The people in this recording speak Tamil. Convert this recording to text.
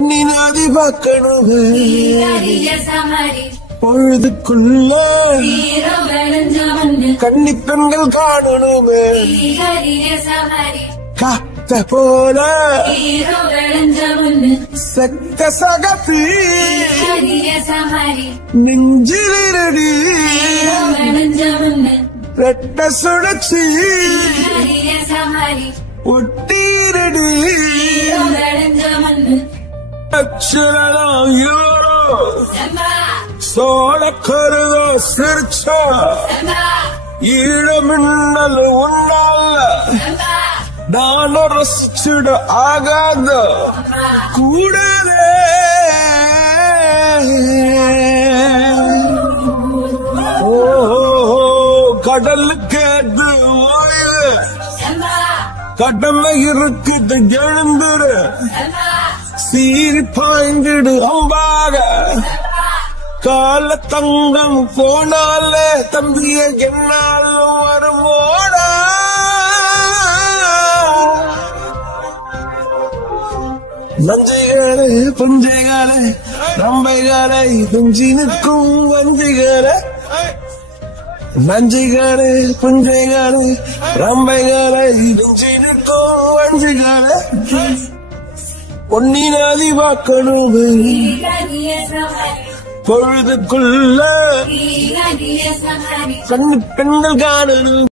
நீ நதி பார்க்கணும் பொழுதுக்குள்ள கன்னி பெண்கள் காணணுமே காத்த போல செக்க சகப்பி நெஞ்சிலடி ரெட்ட சுழற்சி ஒட்டீரடி அச்சலாம் யூரோ சோழ கருத சிரிச்சா ஈழமின்னல் உன்னால நான் ரசிச்சுட ஆகாத கூடவே கடலுக்கு அது ஓய்வு கடமை இருக்குது எழுந்துரு சீறி பாய்ந்திடு அம்பாக கால தங்கம் போனால தம்பிய என்னாலும் வருவோடா நஞ்சைகளே புஞ்சைகளே நம்பைகளை துஞ்சி நிற்கும் வஞ்சிகளே நஞ்சிகளே புஞ்சைகளே ரம்பைகளை துஞ்சி நிற்கும் வஞ்சிகளே பொன்னி நதி பார்க்கணும் பொழுதுக்குள்ள கண்ணு பெண்கள் காணணும்.